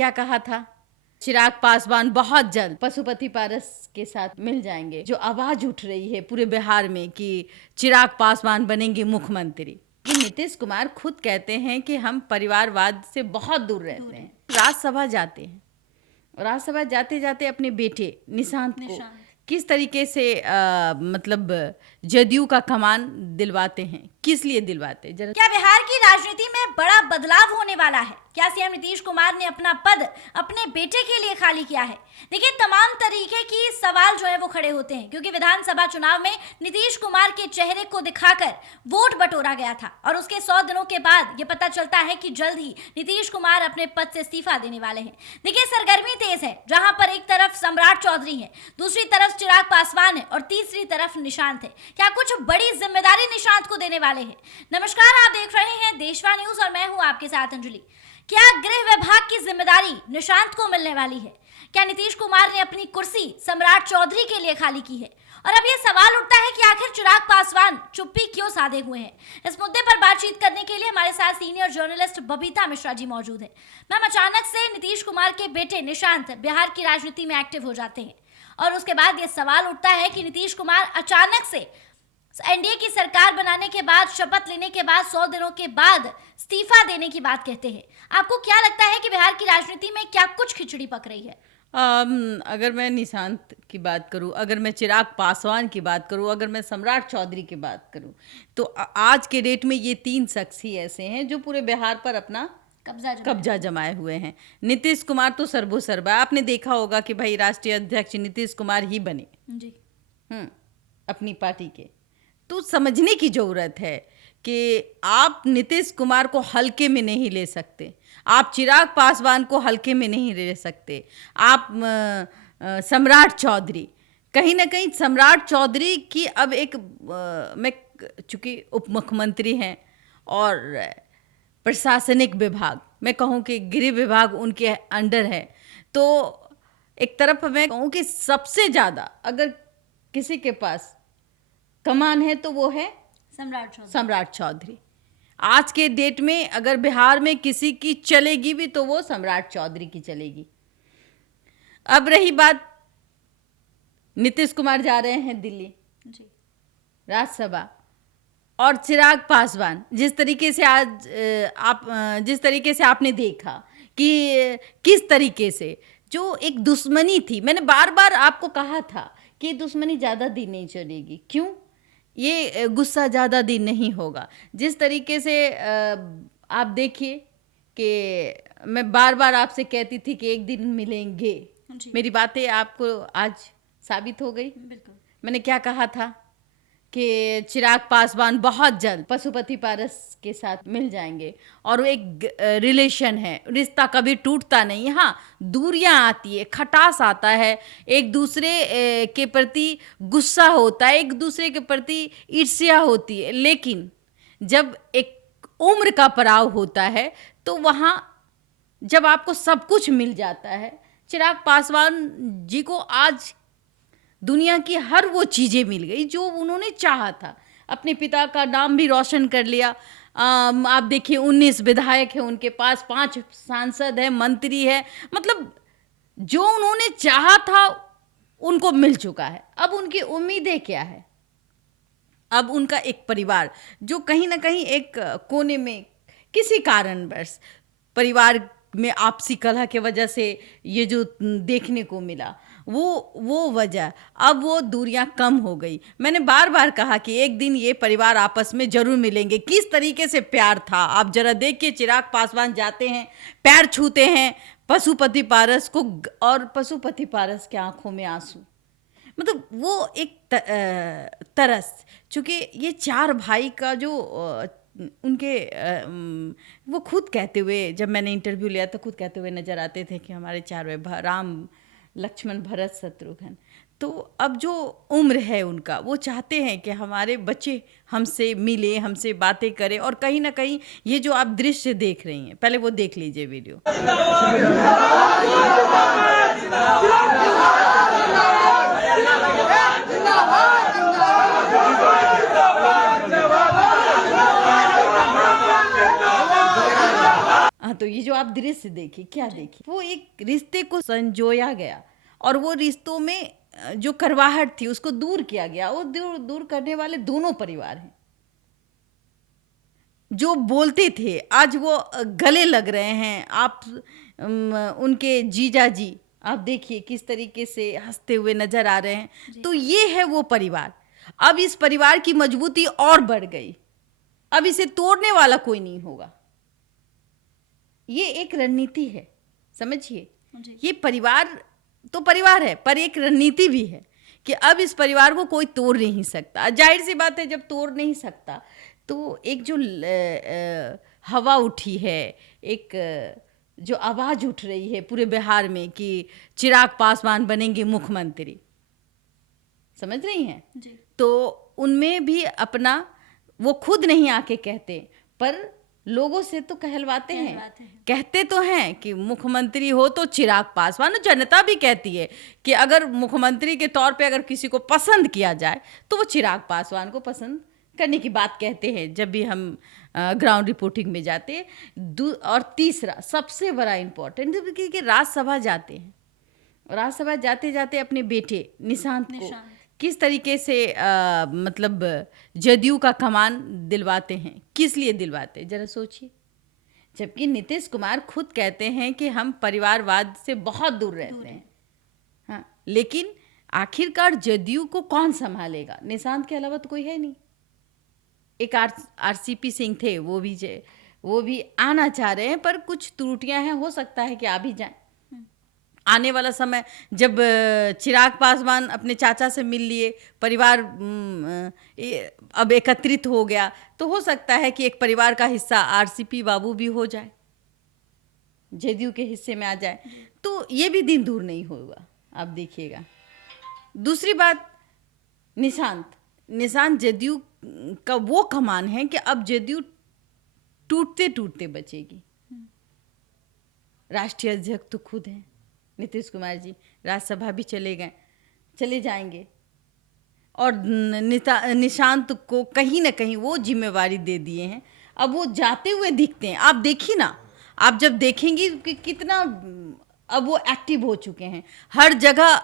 क्या कहा था? चिराग पासवान बहुत जल्द पशुपति पारस के साथ मिल जाएंगे। जो आवाज उठ रही है पूरे बिहार में कि चिराग पासवान बनेंगे मुख्यमंत्री, ये नीतीश कुमार खुद कहते हैं कि हम परिवारवाद से बहुत दूर रहते हैं। राज्यसभा जाते हैं, राज्यसभा जाते जाते अपने बेटे निशांत को किस तरीके से मतलब जदयू का कमान दिलवाते हैं, किस लिए दिलवाते हैं? क्या बिहार की राजनीति में बड़ा बदलाव होने वाला है? क्या सीएम नीतीश कुमार ने अपना पद अपने बेटे के लिए खाली किया है? देखिए, तमाम तरीके की सवाल जो है वो खड़े होते हैं, क्योंकि विधानसभा चुनाव में नीतीश कुमार के चेहरे को दिखाकर वोट बटोरा गया था और उसके 100 दिनों के बाद ये पता चलता है कि जल्द ही नीतीश कुमार अपने पद से इस्तीफा देने वाले हैं। देखिए, सरगर्मी तेज है, जहां पर एक तरफ सम्राट चौधरी है, दूसरी तरफ चिराग पासवान है और तीसरी तरफ निशांत है। क्या कुछ बड़ी जिम्मेदारी निशांत को देने वाले हैं? नमस्कार, आप देख रहे हैं देशवा न्यूज और मैं हूं आपके साथ अंजलि। क्या गृह विभाग की जिम्मेदारी निशांत को मिलने वाली है? क्या नीतीश कुमार ने अपनी कुर्सी सम्राट चौधरी के लिए खाली की है? और अब यह सवाल उठता है कि आखिर चिराग पासवान चुप्पी क्यों साधे हुए हैं? इस मुद्दे पर बातचीत करने के लिए हमारे साथ सीनियर जर्नलिस्ट बबीता मिश्रा जी मौजूद हैं। मैम, अचानक से नीतीश कुमार के बेटे निशांत बिहार की राजनीति में एक्टिव हो जाते हैं और उसके बाद यह सवाल उठता है कि नीतीश कुमार अचानक से एनडीए की सरकार बनाने के बाद, शपथ लेने के बाद 100 दिनों के बाद इस्तीफा देने की बात कहते हैं। आपको क्या लगता है कि बिहार की राजनीति में क्या कुछ खिचड़ी पक रही है? अगर मैं निशांत की बात करूं, अगर मैं चिराग पासवान की बात करूं, अगर मैं सम्राट चौधरी की बात करूं, तो आज के डेट में ये 3 शख्स ही ऐसे हैं जो पूरे बिहार पर अपना कब्जा जमाए हुए हैं। नीतीश कुमार तो सर्वोसर्वा, आपने देखा होगा कि भाई राष्ट्रीय अध्यक्ष नीतीश कुमार ही बने जी अपनी पार्टी के। तो समझने की जरूरत है कि आप नीतीश कुमार को हल्के में नहीं ले सकते, आप चिराग पासवान को हल्के में नहीं ले सकते, आप सम्राट चौधरी, कहीं ना कहीं सम्राट चौधरी की अब एक मैं चूँकि उप मुख्यमंत्री हैं और प्रशासनिक विभाग, मैं कहूँ कि गृह विभाग उनके अंडर है, तो एक तरफ मैं कहूँ कि सबसे ज़्यादा अगर किसी के पास कमान है तो वो है सम्राट चौधरी। आज के डेट में अगर बिहार में किसी की चलेगी भी तो वो सम्राट चौधरी की चलेगी। अब रही बात, नीतीश कुमार जा रहे हैं दिल्ली राज्यसभा, और चिराग पासवान जिस तरीके से आज जिस तरीके से आपने देखा कि किस तरीके से जो एक दुश्मनी थी, मैंने बार बार आपको कहा था कि दुश्मनी ज़्यादा दिन नहीं चलेगी। क्यों? ये गुस्सा ज़्यादा दिन नहीं होगा। जिस तरीके से आप देखिए कि मैं बार बार आपसे कहती थी कि एक दिन मिलेंगे, मेरी बातें आपको आज साबित हो गई। बिल्कुल। मैंने क्या कहा था कि चिराग पासवान बहुत जल्द पशुपति पारस के साथ मिल जाएंगे और एक रिलेशन है, रिश्ता कभी टूटता नहीं। हाँ, दूरियां आती है, खटास आता है, एक दूसरे के प्रति गुस्सा होता है, एक दूसरे के प्रति ईर्ष्या होती है, लेकिन जब एक उम्र का पड़ाव होता है तो वहाँ जब आपको सब कुछ मिल जाता है, चिराग पासवान जी को आज दुनिया की हर वो चीज़ें मिल गई जो उन्होंने चाहा था। अपने पिता का नाम भी रोशन कर लिया। आप देखिए 19 विधायक हैं उनके पास, 5 सांसद है, मंत्री है, मतलब जो उन्होंने चाहा था उनको मिल चुका है। अब उनकी उम्मीदें क्या है? अब उनका एक परिवार जो कहीं ना कहीं एक कोने में किसी कारणवश परिवार में आपसी कलह के वजह से ये जो देखने को मिला, वो वजह, अब वो दूरियां कम हो गई। मैंने बार बार कहा कि एक दिन ये परिवार आपस में जरूर मिलेंगे। किस तरीके से प्यार था आप जरा देखिए। चिराग पासवान जाते हैं, पैर छूते हैं पशुपति पारस को, और पशुपति पारस के आंखों में आंसू, मतलब वो एक तरस। चूँकि ये 4 भाई का जो उनके वो खुद कहते हुए, जब मैंने इंटरव्यू लिया तो खुद कहते हुए नजर आते थे कि हमारे 4 भाई, राम लक्ष्मण भरत शत्रुघ्न। तो अब जो उम्र है उनका, वो चाहते हैं कि हमारे बच्चे हमसे मिले, हमसे बातें करें, और कहीं ना कहीं ये जो आप दृश्य देख रही हैं, पहले वो देख लीजिए वीडियो। तो ये जो जो आप दृश्य देखिए, क्या देखिए, वो एक रिश्ते को संजोया गया और वो रिश्तों में जो करवाहट थी उसको दूर किया गया। वो दूर करने वाले दोनों परिवार हैं। जो बोलते थे आज वो गले लग रहे हैं। आप उनके जीजा जी आप देखिए किस तरीके से हंसते हुए नजर आ रहे हैं। तो ये है वो परिवार। अब इस परिवार की मजबूती और बढ़ गई। अब इसे तोड़ने वाला कोई नहीं होगा। ये एक रणनीति है, समझिए। ये परिवार तो परिवार है, पर एक रणनीति भी है कि अब इस परिवार को कोई तोड़ नहीं सकता। जाहिर सी बात है, जब तोड़ नहीं सकता तो एक जो हवा उठी है, एक जो आवाज उठ रही है पूरे बिहार में कि चिराग पासवान बनेंगे मुख्यमंत्री, समझ रही हैं जी। तो उनमें भी अपना, वो खुद नहीं आके कहते पर लोगों से तो कहलवाते हैं। कहते तो हैं कि मुख्यमंत्री हो तो चिराग पासवान। जनता भी कहती है कि अगर मुख्यमंत्री के तौर पे अगर किसी को पसंद किया जाए तो वो चिराग पासवान को पसंद करने की बात कहते हैं जब भी हम ग्राउंड रिपोर्टिंग में जाते हैं। और तीसरा सबसे बड़ा इम्पोर्टेंट कि राज्यसभा जाते हैं, राज्यसभा जाते जाते अपने बेटे निशांत को किस तरीके से मतलब जदयू का कमान दिलवाते हैं। किस लिए दिलवाते हैं जरा सोचिए। जबकि नीतीश कुमार खुद कहते हैं कि हम परिवारवाद से बहुत दूर रहते हैं, हाँ, लेकिन आखिरकार जदयू को कौन संभालेगा? निशांत के अलावा तो कोई है नहीं। एक आरसीपी सिंह थे, वो भी आना चाह रहे हैं पर कुछ त्रुटियां हैं, हो सकता है कि आ भी जाएं। आने वाला समय जब चिराग पासवान अपने चाचा से मिल लिए, परिवार अब एकत्रित हो गया, तो हो सकता है कि एक परिवार का हिस्सा आरसीपी बाबू भी हो जाए, जदयू के हिस्से में आ जाए। तो ये भी दिन दूर नहीं होगा, आप देखिएगा। दूसरी बात, निशांत जदयू का वो कमान है कि अब जदयू टूटते टूटते बचेगी। राष्ट्रीय अध्यक्ष तो खुद हैं नीतीश कुमार जी, राज्यसभा भी चले जाएंगे और निशांत को कहीं ना कहीं वो जिम्मेवारी दे दिए हैं। अब वो जाते हुए दिखते हैं, आप देखिए ना, आप जब देखेंगी कि कितना अब वो एक्टिव हो चुके हैं। हर जगह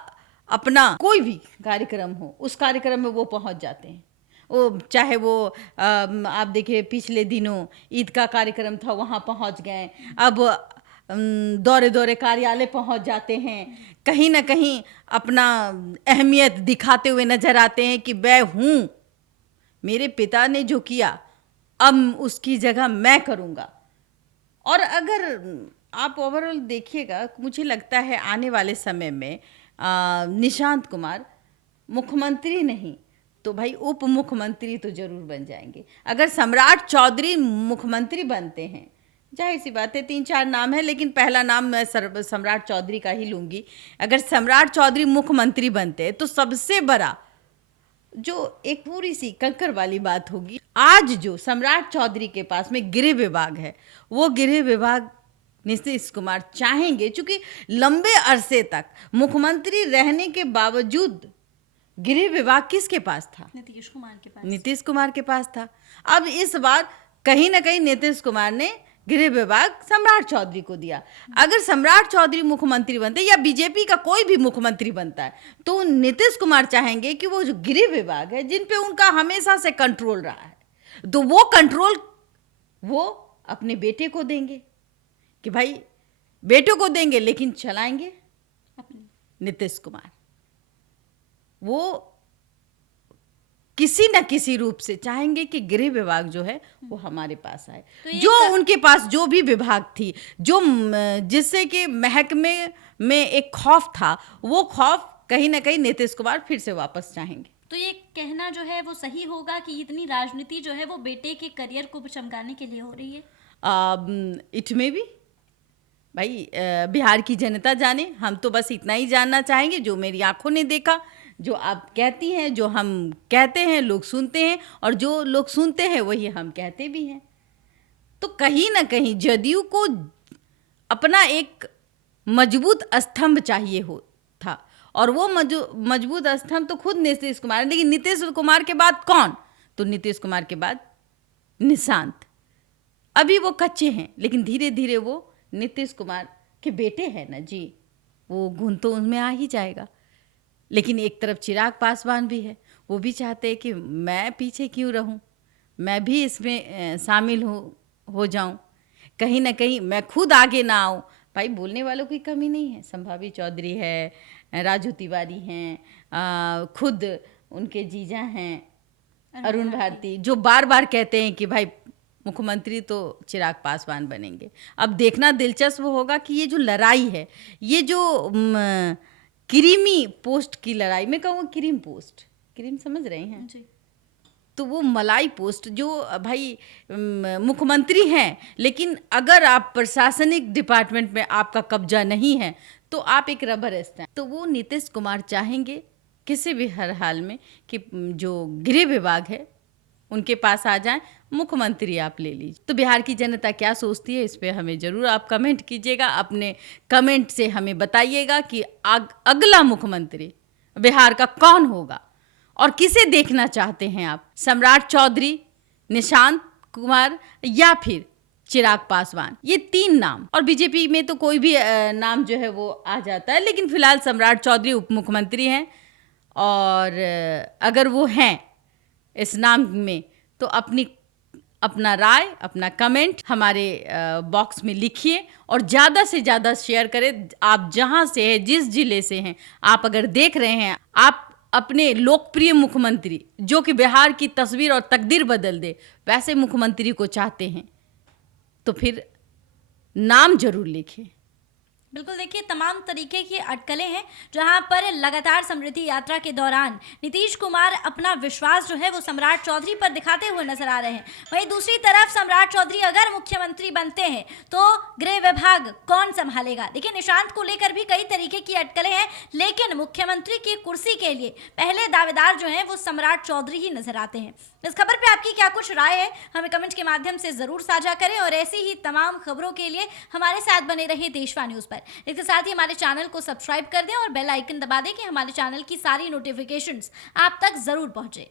अपना कोई भी कार्यक्रम हो, उस कार्यक्रम में वो पहुंच जाते हैं। वो चाहे वो आप देखिए पिछले दिनों ईद का कार्यक्रम था, वहाँ पहुँच गए। अब दौरे दौरे कार्यालय पहुंच जाते हैं, कहीं ना कहीं अपना अहमियत दिखाते हुए नजर आते हैं कि मैं हूँ, मेरे पिता ने जो किया अब उसकी जगह मैं करूँगा। और अगर आप ओवरऑल देखिएगा, मुझे लगता है आने वाले समय में निशांत कुमार मुख्यमंत्री नहीं तो भाई उप मुख्यमंत्री तो जरूर बन जाएंगे। अगर सम्राट चौधरी मुख्यमंत्री बनते हैं, जाहिर सी बात है 3-4 नाम है, लेकिन पहला नाम मैं सम्राट चौधरी का ही लूंगी। अगर सम्राट चौधरी मुख्यमंत्री बनते हैं तो सबसे बड़ा जो एक पूरी सी कंकर वाली बात होगी, आज जो सम्राट चौधरी के पास में गृह विभाग है, वो गृह विभाग नीतीश कुमार चाहेंगे, चूंकि लंबे अरसे तक मुख्यमंत्री रहने के बावजूद गृह विभाग किसके पास था? नीतीश कुमार के पास था। अब इस बार कहीं ना कहीं नीतीश कुमार ने गृह विभाग सम्राट चौधरी को दिया। अगर सम्राट चौधरी मुख्यमंत्री बनते या बीजेपी का कोई भी मुख्यमंत्री बनता है तो नीतीश कुमार चाहेंगे कि वो जो गृह विभाग है, जिन पे उनका हमेशा से कंट्रोल रहा है, तो वो कंट्रोल वो अपने बेटे को देंगे कि भाई बेटों को देंगे, लेकिन चलाएंगे नीतीश कुमार। वो किसी न किसी रूप से चाहेंगे कि गृह विभाग जो है वो हमारे पास आए। तो जो उनके पास जो भी विभाग थी, जो जिससे कि महकमे में एक खौफ था, वो खौफ कहीं ना कहीं नीतीश कुमार फिर से वापस चाहेंगे। तो ये कहना जो है वो सही होगा कि इतनी राजनीति जो है वो बेटे के करियर को चमकाने के लिए हो रही है? इट में भी भाई बिहार की जनता जाने, हम तो बस इतना ही जानना चाहेंगे जो मेरी आंखों ने देखा, जो आप कहती हैं, जो हम कहते हैं, लोग सुनते हैं, और जो लोग सुनते हैं वही हम कहते भी हैं। तो कहीं ना कहीं जदयू को अपना एक मजबूत स्तंभ चाहिए था, और वो मजबूत स्तंभ तो खुद नीतीश कुमार है। लेकिन नीतीश कुमार के बाद कौन? तो नीतीश कुमार के बाद निशांत। अभी वो कच्चे हैं, लेकिन धीरे धीरे वो नीतीश कुमार के बेटे हैं ना जी, वो गुण तो उनमें आ ही जाएगा। लेकिन एक तरफ चिराग पासवान भी है, वो भी चाहते हैं कि मैं पीछे क्यों रहूं, मैं भी इसमें शामिल हो जाऊं, कहीं ना कहीं मैं खुद आगे ना आऊं। भाई बोलने वालों की कमी नहीं है, संभावी चौधरी है, राजू तिवारी हैं, खुद उनके जीजा हैं अरुण भारती, जो बार बार कहते हैं कि भाई मुख्यमंत्री तो चिराग पासवान बनेंगे। अब देखना दिलचस्प होगा कि ये जो लड़ाई है, ये जो क्रीमी पोस्ट की लड़ाई, मैं कहूँगा क्रीम पोस्ट, क्रीम समझ रहे हैं जी। तो वो मलाई पोस्ट जो भाई मुख्यमंत्री हैं, लेकिन अगर आप प्रशासनिक डिपार्टमेंट में आपका कब्जा नहीं है तो आप एक रबर स्टैंप। तो वो नीतीश कुमार चाहेंगे किसी भी हर हाल में कि जो गृह विभाग है उनके पास आ जाएं, मुख्यमंत्री आप ले लीजिए। तो बिहार की जनता क्या सोचती है, इस पे हमें ज़रूर आप कमेंट कीजिएगा, अपने कमेंट से हमें बताइएगा कि अगला मुख्यमंत्री बिहार का कौन होगा और किसे देखना चाहते हैं आप, सम्राट चौधरी, निशांत कुमार या फिर चिराग पासवान। ये 3 नाम, और बीजेपी में तो कोई भी नाम जो है वो आ जाता है, लेकिन फिलहाल सम्राट चौधरी उप मुख्यमंत्री हैं और अगर वो हैं इस नाम में तो अपना राय, अपना कमेंट हमारे बॉक्स में लिखिए और ज़्यादा से ज़्यादा शेयर करें। आप जहाँ से हैं, जिस जिले से हैं, आप अगर देख रहे हैं, आप अपने लोकप्रिय मुख्यमंत्री जो कि बिहार की तस्वीर और तकदीर बदल दे वैसे मुख्यमंत्री को चाहते हैं तो फिर नाम जरूर लिखें। बिल्कुल, देखिए तमाम तरीके की अटकलें हैं जहां पर लगातार समृद्धि यात्रा के दौरान नीतीश कुमार अपना विश्वास जो है वो सम्राट चौधरी पर दिखाते हुए नजर आ रहे हैं। वहीं दूसरी तरफ सम्राट चौधरी अगर मुख्यमंत्री बनते हैं तो गृह विभाग कौन संभालेगा। देखिए निशांत को लेकर भी कई तरीके की अटकलें हैं, लेकिन मुख्यमंत्री की कुर्सी के लिए पहले दावेदार जो हैं वो सम्राट चौधरी ही नजर आते हैं। इस खबर पे आपकी क्या कुछ राय है, हमें कमेंट के माध्यम से जरूर साझा करें और ऐसी ही तमाम खबरों के लिए हमारे साथ बने रहिए देशवा न्यूज पर। इसके साथ ही हमारे चैनल को सब्सक्राइब कर दें और बेल आइकन दबा दें कि हमारे चैनल की सारी नोटिफिकेशंस आप तक जरूर पहुंचे।